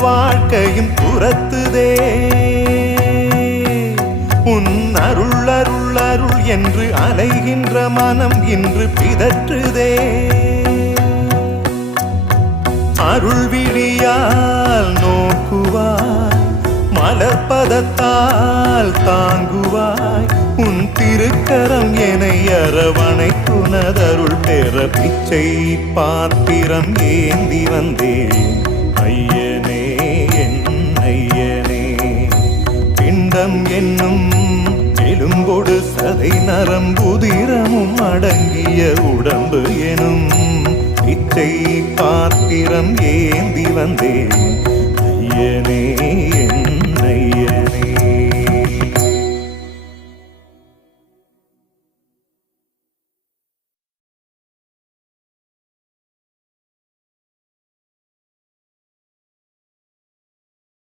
வாழ்க்கையும் துரத்துதே. உன் அருள் அருள் அருள் என்று அலைகின்ற மனம் இன்று பிதற்றுதே. அருள் விழியால் நோக்குவாய், மலர்பதத்தால் தாங்குவாய். உன் திருக்கரம் என்னை அரவணைக்குனதருள் பெற பிச்சை பாத்திரம் ஏந்தி வந்தேன். ஐயனே என் ஐயனே, பிண்டம் என்னும் எலும்பொடு சதை நரம்புதிரமும் அடங்கிய உடம்பு எனும் பிச்சை பாத்திரம் ஏந்தி வந்தேன். ஐயனே என்